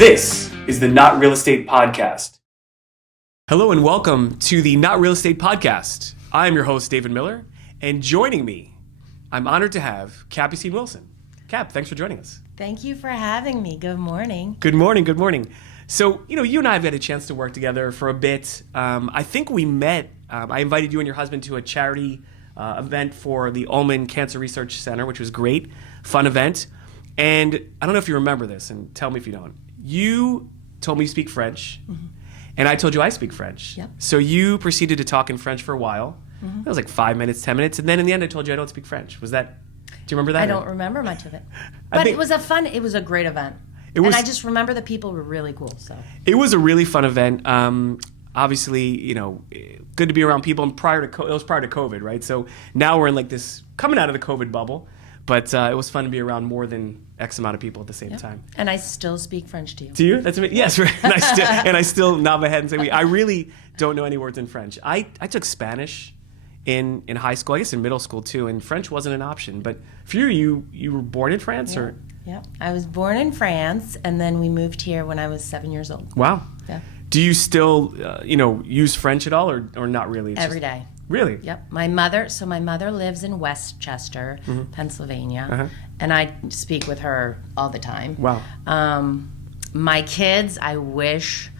This is the Not Real Estate Podcast. Hello and welcome to the Not Real Estate Podcast. I'm your host, David Miller, and joining me, I'm honored to have Capucine Wilson. Cap, thanks for joining us. Thank you for having me. Good morning. Good morning, good morning. So, you and I have had a chance to work together for a bit. I think we met, I invited you and your husband to a charity event for the Ulman Cancer Research Center, which was great, fun event. And I don't know if you remember this, and tell me if you don't. You told me you speak French, and I told you I speak French. Yep. So you proceeded to talk in French for a while. It was like 5 minutes, 10 minutes, and then in the end I told you I don't speak French. Was that, do you remember that? I don't remember much of it. But it was a great event. And I just remember the people were really cool. So it was a really fun event. Obviously, good to be around people. And it was prior to COVID, right? So now we're in like this, coming out of the COVID bubble. But it was fun to be around more than X amount of people at the same time. And I still speak French to you. Do you? That's amazing. Yes, right. And I still nod my head and say we. I really don't know any words in French. I took Spanish in high school, I guess in middle school too, and French wasn't an option. But for you were born in France, or? Yeah, I was born in France, and then we moved here when I was 7 years old. Wow. Yeah. Do you still, use French at all, or not really? Every day. Really? Yep. My mother lives in Westchester, Pennsylvania, and I speak with her all the time. Wow. My kids, I wish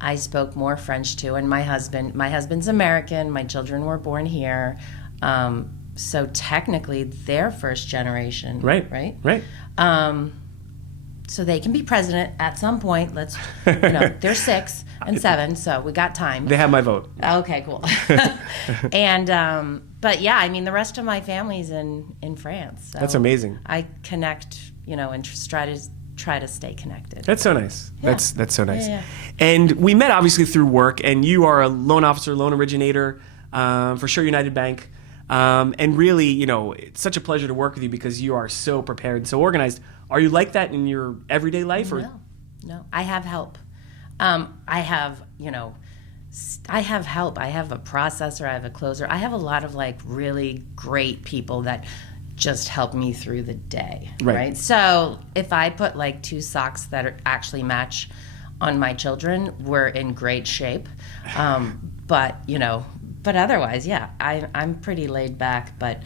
I spoke more French too, and my husband's American. My children were born here, so technically they're first generation. Right. So they can be president at some point. They're 6 and 7, so we got time. They have my vote. Okay, cool. And but yeah, I mean the rest of my family's in France. So That's amazing. I connect, and just try to stay connected. That's so nice. Yeah. That's so nice. Yeah. And we met obviously through work, and you are a loan officer, loan originator for Sure United Bank. And really, it's such a pleasure to work with you because you are so prepared and so organized. Are you like that in your everyday life? Or? No. I have help. I have help. I have a processor. I have a closer. I have a lot of really great people that just help me through the day. Right? So if I put 2 socks that actually match on my children, we're in great shape. But otherwise, yeah, I'm pretty laid back. But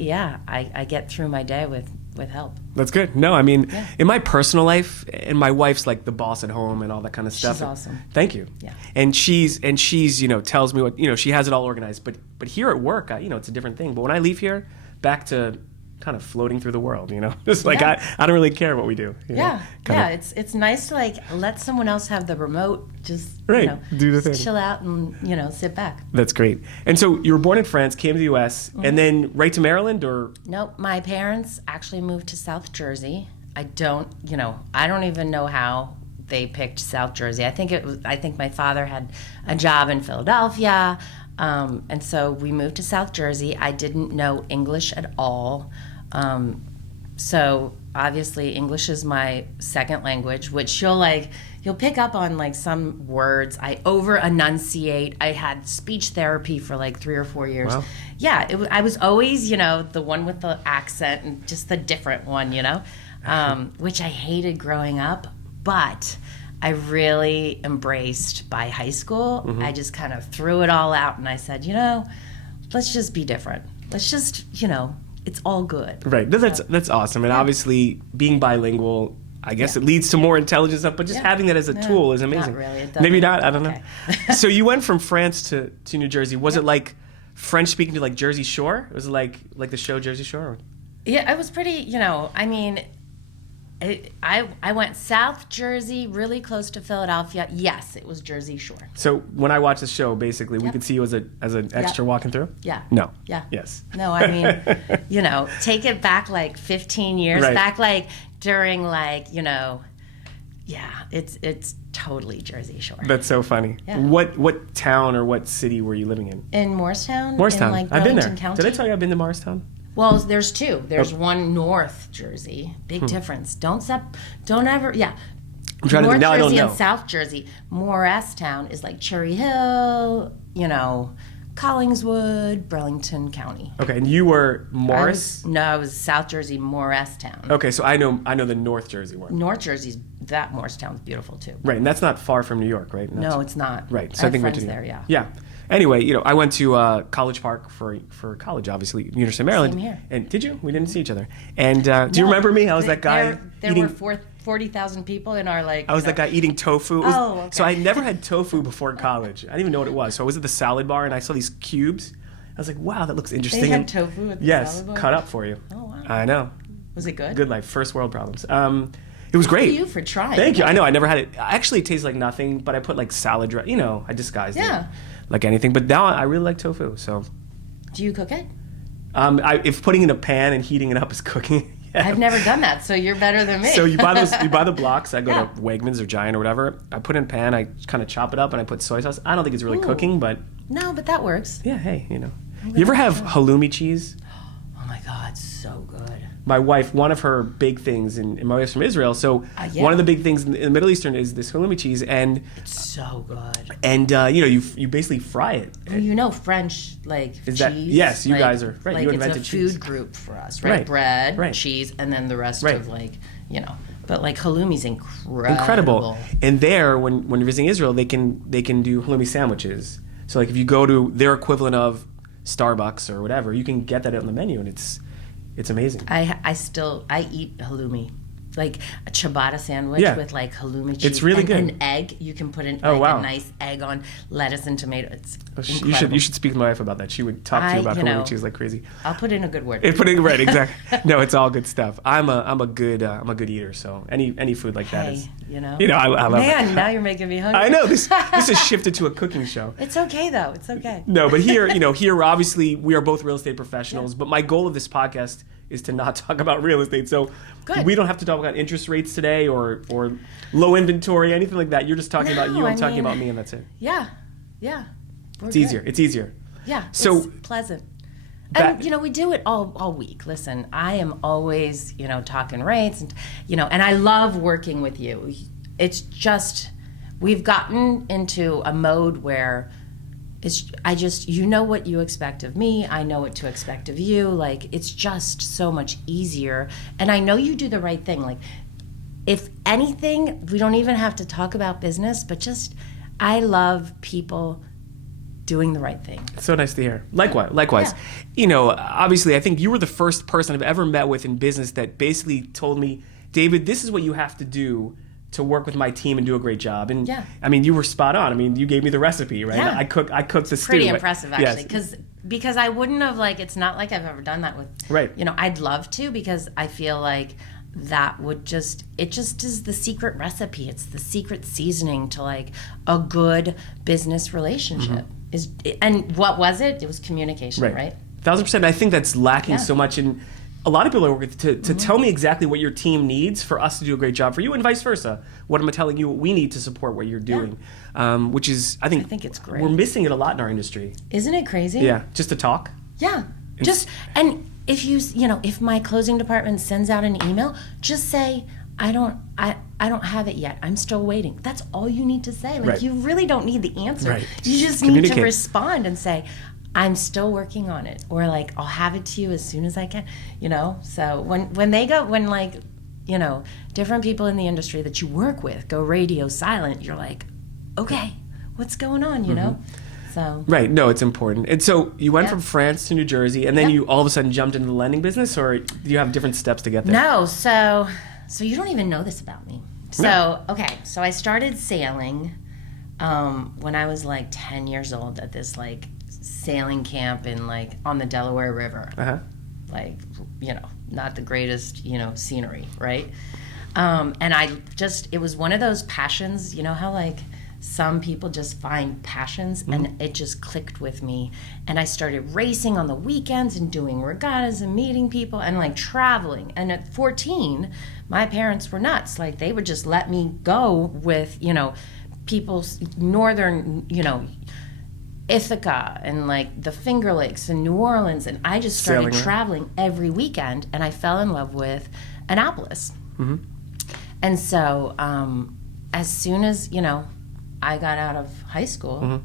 yeah, I get through my day with help. That's good. No, I mean, in my personal life, and my wife's like the boss at home and all that kind of stuff. She's awesome. Thank you. Yeah. And she's tells me what, she has it all organized. But here at work, it's a different thing. But when I leave here, back to kind of floating through the world, just I don't really care what we do. It's nice to let someone else have the remote, just do the thing, chill out and sit back. That's great. And so you were born in France, came to the U.S. and then right to Maryland, or? Nope, my parents actually moved to South Jersey. I don't even know how they picked South Jersey. I think my father had a job in Philadelphia. And so we moved to South Jersey. I didn't know English at all. So obviously English is my second language, which you'll pick up on some words. I over enunciate. I had speech therapy for 3 or 4 years. Wow. Yeah, I was always, the one with the accent and just the different one, which I hated growing up, but I really embraced by high school. I just kind of threw it all out and I said, let's just be different. Let's just, it's all good. Right. That's awesome. And obviously being bilingual, I guess it leads to more intelligence stuff, but just having that as a tool is amazing. Not really. It doesn't. Maybe not. I don't know. So you went from France to New Jersey. Was it like French speaking to Jersey Shore? Was it like the show Jersey Shore? Or? Yeah, it was pretty, I went South Jersey, really close to Philadelphia. Yes, it was Jersey Shore. So when I watched the show, basically, we could see you as an extra walking through? Yeah. No. Yeah. Yes. No, I mean, take it back 15 years, back during it's totally Jersey Shore. That's so funny. Yeah. What town or what city were you living in? In Morristown. Morristown. I've been there. County. Did I tell you I've been to Morristown? Well, there's 2. There's one North Jersey. Big difference. Don't ever. Yeah. I'm trying North to. Now Jersey I don't know. and South Jersey. Morristown is Cherry Hill. Collingswood, Burlington County. Okay, and you were Morris? I was South Jersey, Morristown. Okay, so I know the North Jersey one. North Jersey's, that Morristown's beautiful too. Right, and that's not far from New York, right? No, it's not. Right, so I think friends there, yeah. Yeah. Anyway, I went to College Park for college, obviously, University of Maryland. Same here. And did you? We didn't see each other. And do you remember me? I was that guy There eating. were 40,000 people in our I was that guy eating tofu. Okay. So I never had tofu before college. I didn't even know what it was. So I was at the salad bar and I saw these cubes. I was like, wow, that looks interesting. They had And tofu at the yes, salad bar? cut up for you. Oh, wow. I know. Was it good? Good life, first world problems. It was great. Thank you for trying. Thank you. I know. I never had it. Actually, it tastes like nothing, but I put like salad dressing. I disguised it like anything. But now I really like tofu. So, do you cook it? If putting it in a pan and heating it up is cooking. Yeah. I've never done that, so you're better than me. So you buy the blocks. I go to Wegmans or Giant or whatever. I put it in a pan. I kind of chop it up and I put soy sauce. I don't think it's really cooking, but no, but that works. yeah. Hey, You ever have halloumi cheese? Oh my God, so good. My wife, one of her big things, and my wife's from Israel, so yeah. one of the big things in the Middle Eastern is this halloumi cheese, and It's so good. and you basically fry it. French cheese. Yes, you guys are right. Like You it's invented a cheese. food group for us, right? Right. Bread, Right. cheese, and then the rest Right. of But halloumi's Incredible. And there, when you're visiting Israel, they can do halloumi sandwiches. So like if you go to their equivalent of Starbucks or whatever, you can get that on the menu, and it's amazing. I eat halloumi. Like a ciabatta sandwich with halloumi cheese. It's really and good. An egg. You can put in wow. a nice egg on lettuce and tomato. It's You incredible. should speak to my wife about that. She would talk to you about halloumi cheese like crazy. I'll put in a good word. Right, exactly. No, it's all good stuff. I'm a good eater, so any food like that is. I love it. Man, now you're making me hungry. I know this has shifted to a cooking show. It's okay though. It's okay. No, but here obviously we are both real estate professionals, but my goal of this podcast is to not talk about real estate. So Good. We don't have to talk about interest rates today or low inventory, anything like that. You're just talking about you, I'm talking about me, and that's it. Yeah. It's easier. It's easier. Yeah. So it's pleasant. And we do it all week. Listen, I am always, talking rates and I love working with you. It's just we've gotten into a mode where you know what you expect of me, I know what to expect of you. It's just so much easier. And I know you do the right thing. If anything, we don't even have to talk about business, but I love people doing the right thing. It's so nice to hear. Likewise. Yeah. Obviously, I think you were the first person I've ever met with in business that basically told me, David, this is what you have to do to work with my team and do a great job. And I mean, you were spot on. I mean, you gave me the recipe, right? Yeah. I cooked the stew. Pretty impressive, actually, Yes. because I wouldn't have it's not like I've ever done that with. Right. I'd love to because I feel like that would it just is the secret recipe. It's the secret seasoning to a good business relationship. And what was it? It was communication, right? 1,000%. I think that's lacking so much in a lot of people I work with to tell me exactly what your team needs for us to do a great job for you, and vice versa. What am I telling you what we need to support what you're doing? Which is, I think it's great. We're missing it a lot in our industry. Isn't it crazy? Yeah, just to talk. Yeah. And if if my closing department sends out an email, just say, I don't have it yet. I'm still waiting. That's all you need to say. You really don't need the answer. Right. You just need to respond and say, I'm still working on it, or I'll have it to you as soon as I can. So when different people in the industry that you work with go radio silent, you're like, okay, what's going on? You know. So right, no, it's important. And so you went from France to New Jersey, and then you all of a sudden jumped into the lending business, or do you have different steps to get there? No, so you don't even know this about me. So so I started sailing when I was 10 years old at this sailing camp in on the Delaware River. Not the greatest scenery, right? And it was one of those passions. You know how some people just find passions, and it just clicked with me. And I started racing on the weekends and doing regattas and meeting people and traveling. And at 14, my parents were nuts. They would just let me go with people's northern Ithaca and the Finger Lakes and New Orleans, and I just started traveling every weekend, and I fell in love with Annapolis. And so as soon as I got out of high school,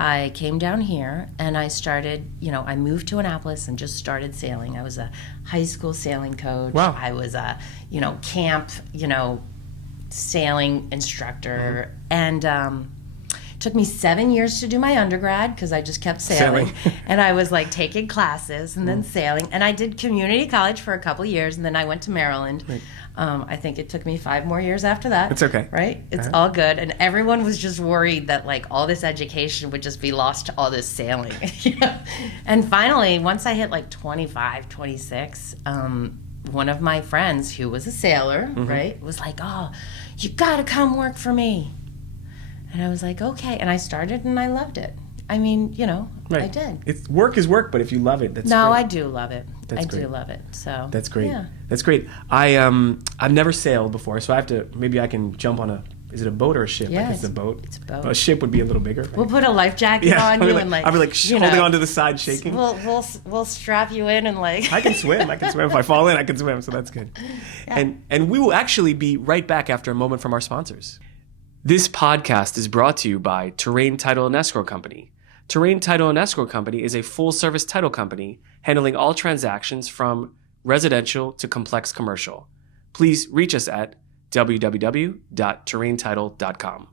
I came down here and I started, I moved to Annapolis and just started sailing. I was a high school sailing coach. Wow. I was a, camp, sailing instructor. And it took me 7 years to do my undergrad because I just kept sailing. And I was like taking classes and then sailing. And I did community college for a couple of years and then I went to Maryland. Right. I think it took me 5 more years after that. It's okay. Right? It's all good. And everyone was just worried that like all this education would just be lost to all this sailing. And finally, once I hit like 25, 26, one of my friends who was a sailor, right, was like, oh, you got to come work for me. And I was like, okay. And I started and I loved it. I mean, Right. I did. It's work is work, but if you love it, that's No, great. I do love it. That's I great. do love it. So That's great. Yeah. That's great. I've never sailed before, so I have to. Maybe I can jump on is it a boat or a ship? Yeah, I guess it's a boat. it's a boat. A ship would be a little bigger. Right? We'll put a life jacket on you and like I'll be like holding onto the side, shaking. We'll strap you in and like. I can swim. If I fall in, I can swim. So that's good. Yeah. And we will actually be right back after a moment from our sponsors. This podcast is brought to you by Terrain Title and Escrow Company. Terrain Title and Escrow Company is a full-service title company handling all transactions from residential to complex commercial. Please reach us at www.terraintitle.com.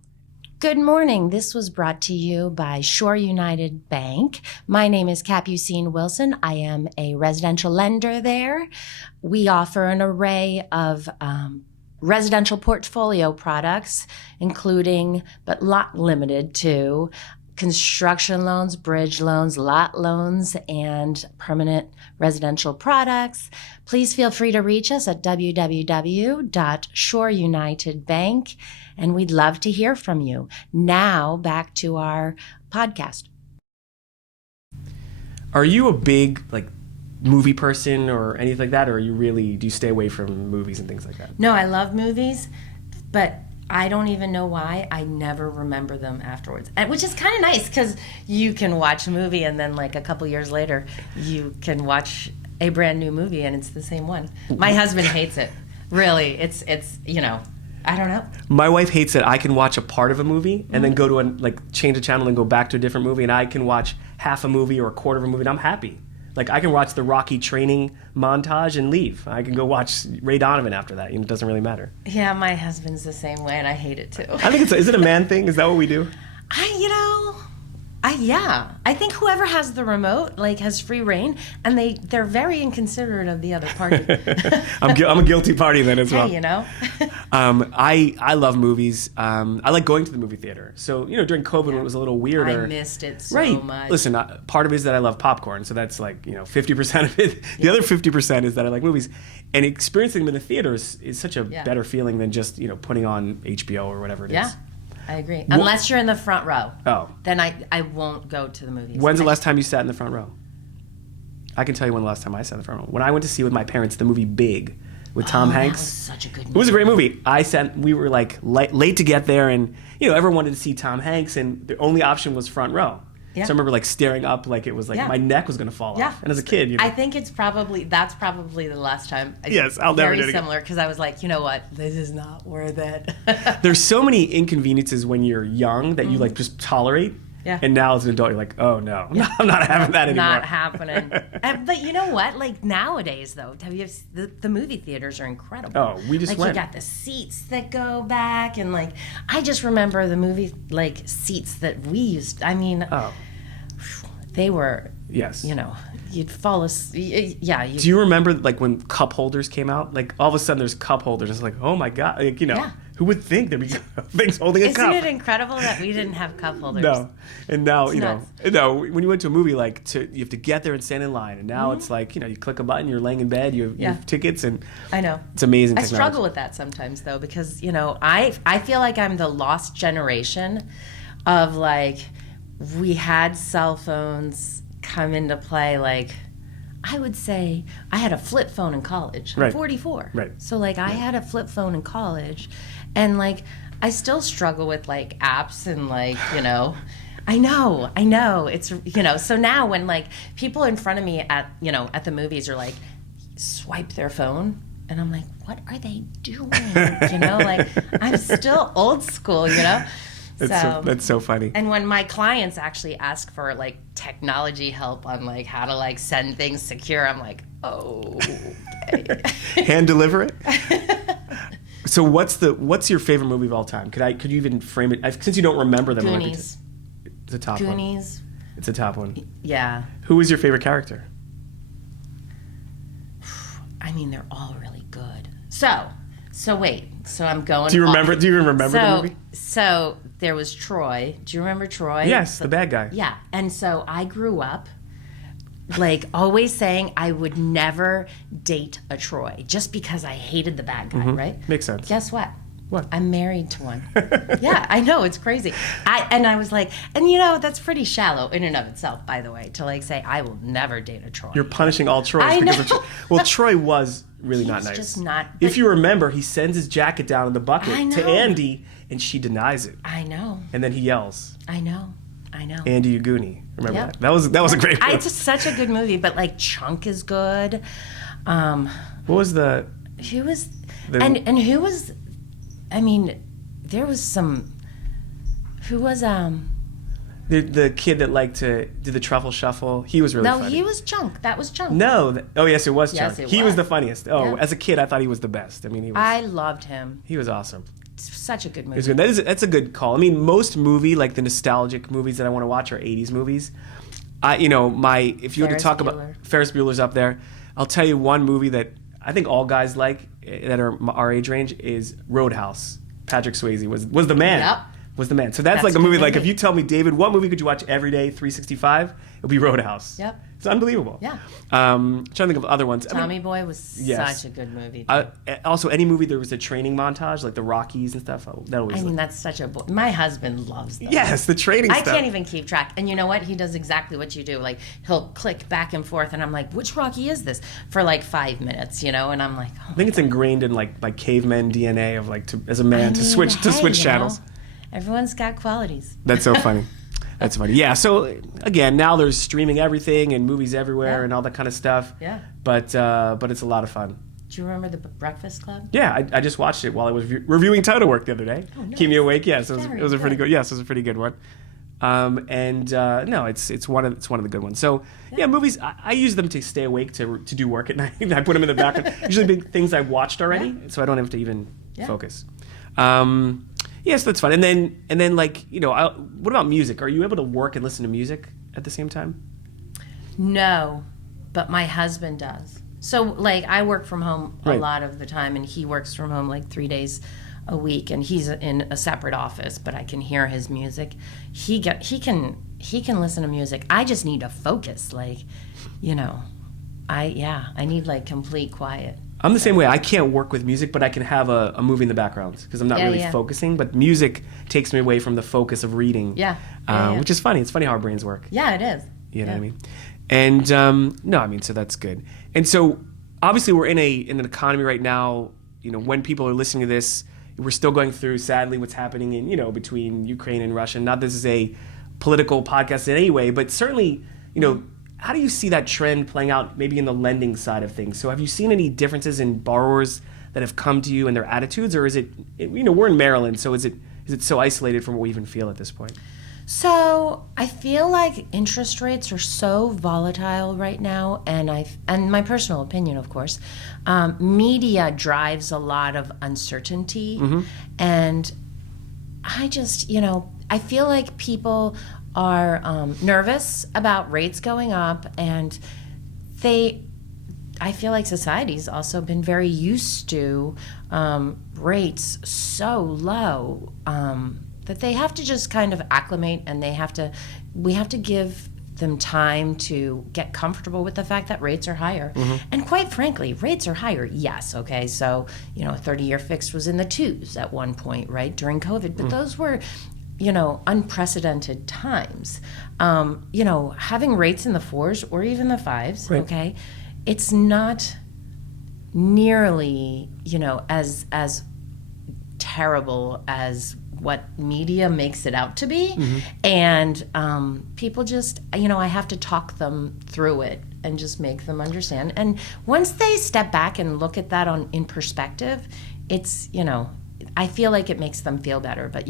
Good morning. This was brought to you by Shore United Bank. My name is Capucine Wilson. I am a residential lender there. We offer an array of residential portfolio products, including, but not limited to, construction loans, bridge loans, lot loans, and permanent residential products. Please feel free to reach us at www.shoreunitedbank, and we'd love to hear from you. Now, back to our podcast. Are you a big movie person or anything like that, or do you stay away from movies and things like that? No, I love movies, but I don't even know why. I never remember them afterwards, which is kind of nice because you can watch a movie and then like a couple years later you can watch a brand new movie and it's the same one. My husband hates it. Really, it's I don't know. My wife hates that I can watch a part of a movie and then go to change the channel and go back to a different movie, and I can watch half a movie or a quarter of a movie and I'm happy. Like, I can watch the Rocky training montage and leave. I can go watch Ray Donovan after that. It doesn't really matter. Yeah, my husband's the same way, and I hate it too. I think is it a man thing? Is that what we do? I think whoever has the remote has free reign, and they're very inconsiderate of the other party. I'm a guilty party then as well. Hey, I love movies. I like going to the movie theater. So during COVID when it was a little weirder. I missed it so much. Listen, part of it is that I love popcorn, so that's 50% of it. The other 50% is that I like movies, and experiencing them in the theaters is such a better feeling than just putting on HBO or whatever it is. Yeah. I agree. Unless you're in the front row. Oh. Then I won't go to the movies. When's the last time you sat in the front row? I can tell you when the last time I sat in the front row. When I went to see with my parents the movie Big with Tom Hanks. That was such a good movie. It was a great movie. We were late to get there, and everyone wanted to see Tom Hanks, and the only option was front row. Yeah. So I remember staring up like it was my neck was going to fall off. And as a kid, I think that's probably the last time. Yes, I'll never do it again. Very similar, because I was like, you know what, this is not worth it. There's so many inconveniences when you're young that you just tolerate. Yeah. And now as an adult, you're like, oh no, I'm not having that anymore. Not happening. But you know what? Nowadays though, the movie theaters are incredible. Oh, we just went. You got the seats that go back, and I just remember the movie seats that we used. I mean, they were. Yes. You'd fall asleep. Yeah. Do you remember when cup holders came out? All of a sudden there's cup holders. It's like, oh my God. Yeah. Who would think there'd be things holding a cup? Isn't it incredible that we didn't have cup holders? No. And now, nuts. when you went to a movie, you have to get there and stand in line. And now it's you click a button, you're laying in bed, you have tickets, and I know. It's amazing I technology. struggle with that sometimes though, because, I feel like I'm the lost generation of we had cell phones come into play. I would say I had a flip phone in college. I'm 44. Right. So I had a flip phone in college, and I still struggle with apps and I know. It's so now when people in front of me at the movies are swipe their phone, and I'm like, what are they doing? I'm still old school, That's so funny. And when my clients actually ask for like technology help on like how to like send things secure, I'm like, oh, okay. Hand deliver it. So what's your favorite movie of all time? Could you even frame it? Since you don't remember them. Goonies. It's a top one. Goonies. It's a top one. Yeah. Who was your favorite character? I mean, they're all really good. So wait. So I'm going. Do you remember the movie? So there was Troy. Do you remember Troy? Yes, the bad guy. Yeah. And so I grew up like always saying I would never date a Troy just because I hated the bad guy, right? Makes sense. Guess what? What? I'm married to one. Yeah, I know, it's crazy. I was like, and you know, that's pretty shallow in and of itself, by the way, to like say I will never date a Troy. You're punishing all Troys I because know. of Troy. Well, Troy was really not nice. Just not. If you remember, he sends his jacket down in the bucket I know. to Andy, and she denies it. I know. And then he yells, I know. "Andy, you goonie." Remember Yep. that? That was a great movie. It's such a good movie, but like Chunk is good. What was the? Who was and who was? I mean, there was some. Who was The kid that liked to do the truffle shuffle? He was really No, funny. he was Chunk. That was Chunk. No. Oh, yes, it was Chunk. Yes, it He was was. the funniest. Oh, Yeah. as a kid, I thought he was the best. I mean, I loved him. he was awesome. It's such a good It movie. was good. That's a good call. I mean, most like the nostalgic movies that I want to watch are 80s movies. If you were to Ferris talk Bueller. about Ferris Bueller's up there, I'll tell you one movie that I think all guys like that are our age range is Roadhouse. Patrick Swayze was the man. Yep. Was the man. So that's like That's a a movie. good Like if movie. you tell me, David, what movie could you watch every day, 365? It'll be Roadhouse. Yep. It's unbelievable. Yeah. Trying to think of other ones. Tommy Boy was yes. such a good movie. Also, any movie there was a training montage, like the Rockies and stuff. That always. I mean, that's such a. My husband loves them. Yes, the training I stuff. can't even keep track. And you know what? He does exactly what you do. Like he'll click back and forth, and I'm like, "Which Rocky is this?" For like 5 minutes, you know. And I'm like, oh, I think it's ingrained in like caveman DNA of like as a man to switch channels. Everyone's got qualities. That's so funny. That's funny. Yeah. So again, now there's streaming everything and movies everywhere and all that kind of stuff. Yeah. But it's a lot of fun. Do you remember the Breakfast Club? Yeah, I just watched it while I was reviewing title work the other day. Oh, nice. Keep me awake. Yes, it was Very a pretty good. good. Yes, it was a pretty good one. No, it's one of the good ones. So yeah, movies. I use them to stay awake to do work at night. I put them in the background. Usually big things I've watched already, so I don't have to even focus. Yes, that's fun. And then like what about music? Are you able to work and listen to music at the same time? No, but my husband does. So like I work from home a Right. lot of the time, and he works from home like 3 days a week, and he's in a separate office, but I can hear his music. He can listen to music. I just need to focus, like, I need like complete quiet. I'm the same way. I can't work with music, but I can have a movie in the background because I'm not really focusing. But music takes me away from the focus of reading. Which is funny. It's funny how our brains work. Yeah, it is. You know what I mean? And so that's good. And so obviously we're in an economy right now. When people are listening to this, we're still going through, sadly, what's happening in between Ukraine and Russia. Not this is a political podcast in any way, but certainly how do you see that trend playing out maybe in the lending side of things? So have you seen any differences in borrowers that have come to you and their attitudes, or is it we're in Maryland, so is it so isolated from what we even feel at this point? So I feel like interest rates are so volatile right now, and my personal opinion, of course, media drives a lot of uncertainty, and I just I feel like people are nervous about rates going up, and I feel like society's also been very used to rates so low that they have to just kind of acclimate, and we have to give them time to get comfortable with the fact that rates are higher. And quite frankly, rates are higher, yes, okay, so a 30-year fixed was in the 2s at one point, right, during COVID, but those were unprecedented times. Having rates in the 4s or even the 5s, right. Okay, it's not nearly, as terrible as what media makes it out to be. And people just, I have to talk them through it and just make them understand. And once they step back and look at that in perspective, it's, I feel like it makes them feel better. But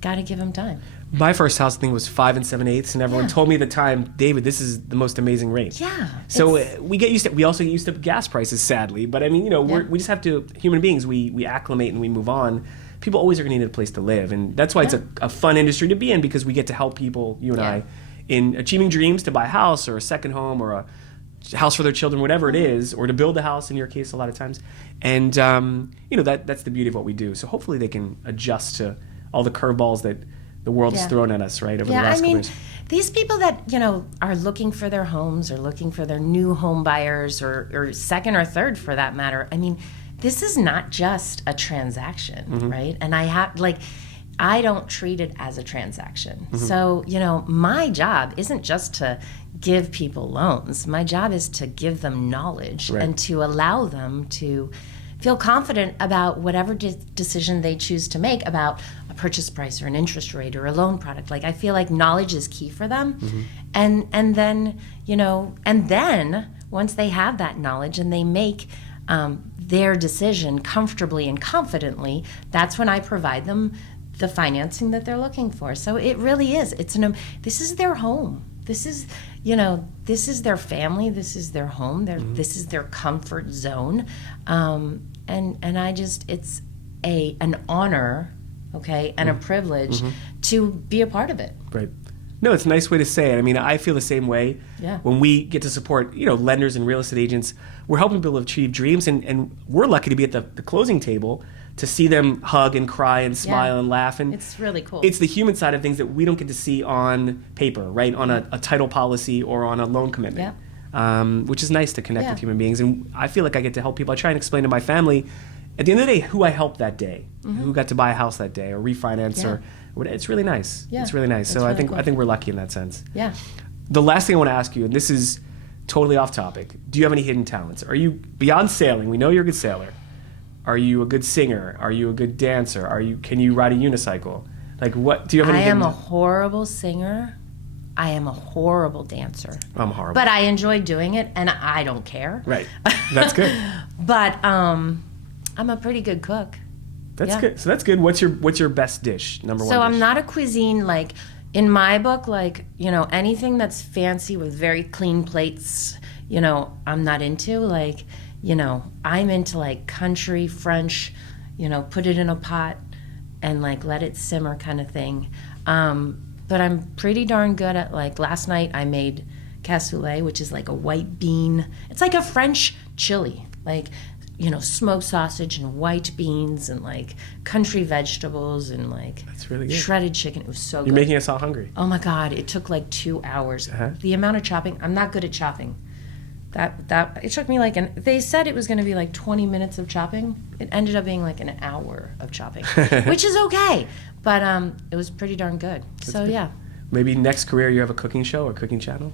got to give them time. My first house, I think, was 5 7/8, and everyone told me at the time, David, this is the most amazing rate. Yeah. So we get used to. We also get used to gas prices, sadly. But I mean, we just have to. Human beings, we acclimate and we move on. People always are going to need a place to live, and that's why it's a fun industry to be in, because we get to help people, you and I, in achieving dreams to buy a house or a second home or a house for their children, whatever it is, or to build a house in your case a lot of times. And that's the beauty of what we do. So hopefully they can adjust to all the curveballs that the world has thrown at us, right, over the last couple years. These people that, are looking for their homes or looking for their new home buyers or second or third for that matter, I mean, this is not just a transaction, right? And I don't treat it as a transaction. So, my job isn't just to give people loans. My job is to give them knowledge and to allow them to feel confident about whatever decision they choose to make about a purchase price or an interest rate or a loan product. Like, I feel like knowledge is key for them. And then once they have that knowledge and they make their decision comfortably and confidently, that's when I provide them the financing that they're looking for. So it really is. This is their home. This is their family. This is their home. This is their comfort zone. And it's an honor, and a privilege to be a part of it. Right. No, it's a nice way to say it. I mean, I feel the same way. Yeah. When we get to support, lenders and real estate agents, we're helping people achieve dreams, and we're lucky to be at the closing table to see them hug and cry and smile and laugh. And it's really cool. It's the human side of things that we don't get to see on paper, right? On a title policy or on a loan commitment, which is nice to connect with human beings. And I feel like I get to help people. I try and explain to my family, at the end of the day, who I helped that day, who got to buy a house that day or refinance or whatever. It's really nice. Yeah. It's really nice. So really I think we're lucky in that sense. Yeah. The last thing I want to ask you, and this is totally off topic, do you have any hidden talents? Are you, beyond sailing, we know you're a good sailor, are you a good singer? Are you a good dancer? Can you ride a unicycle? Like, what do you have any? I am a horrible singer. I am a horrible dancer. I'm horrible. But I enjoy doing it, and I don't care. Right. That's good. But I'm a pretty good cook. That's good. So that's good. What's your best dish? Number one. So dish? I'm not a cuisine, like, in my book, like, anything that's fancy with very clean plates, I'm not into. Like, I'm into like country French, put it in a pot and like let it simmer kind of thing. But I'm pretty darn good at, like, last night I made cassoulet, which is like a white bean. It's like a French chili, like, smoked sausage and white beans and like country vegetables and like that's really good. Shredded chicken. It was so good. You're making us all hungry. Oh my God, it took like 2 hours. The amount of chopping, I'm not good at chopping. That it took me they said it was going to be like 20 minutes of chopping. It ended up being like an hour of chopping, which is okay. But it was pretty darn good. That's so good. Yeah. Maybe next career you have a cooking show or cooking channel?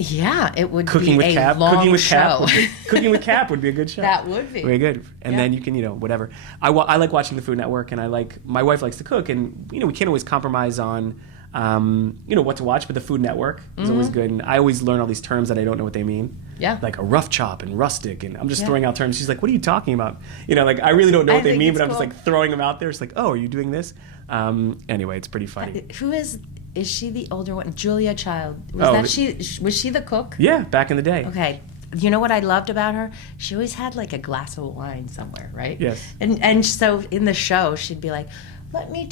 Yeah, it would Cooking be with a Cap. long Cooking with show. Cooking with Cap would be a good show. That would be. Very good. And then you can, whatever. I like watching the Food Network, and my wife likes to cook, and, we can't always compromise on, what to watch, but the Food Network is always good. And I always learn all these terms that I don't know what they mean. Yeah. Like a rough chop and rustic, and I'm just throwing out terms. She's like, what are you talking about? I really don't know what they mean, but I'm just like throwing them out there. It's like, oh, are you doing this? Anyway, it's pretty funny. Who is she the older one? Julia Child. Was she the cook? Yeah, back in the day. Okay. You know what I loved about her? She always had like a glass of wine somewhere, right? Yes. And so in the show, she'd be like, let me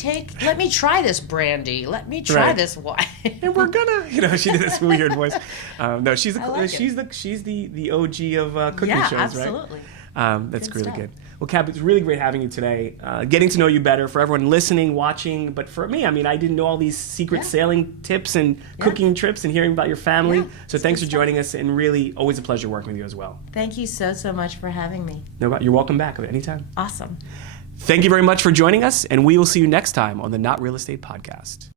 try this brandy. Let me try this wine. And we're gonna, she did this weird voice. No, she's the OG of cooking shows, absolutely. Right? That's Good really stuff. good. Well, Cap, it's really great having you today. Getting to know you better, for everyone listening, watching. But for me, I didn't know all these secret sailing tips and cooking trips and hearing about your family. Yeah, so thanks for joining us, and really always a pleasure working with you as well. Thank you so much for having me. No, you're welcome back anytime. Awesome. Thank you very much for joining us, and we will see you next time on the Not Real Estate Podcast.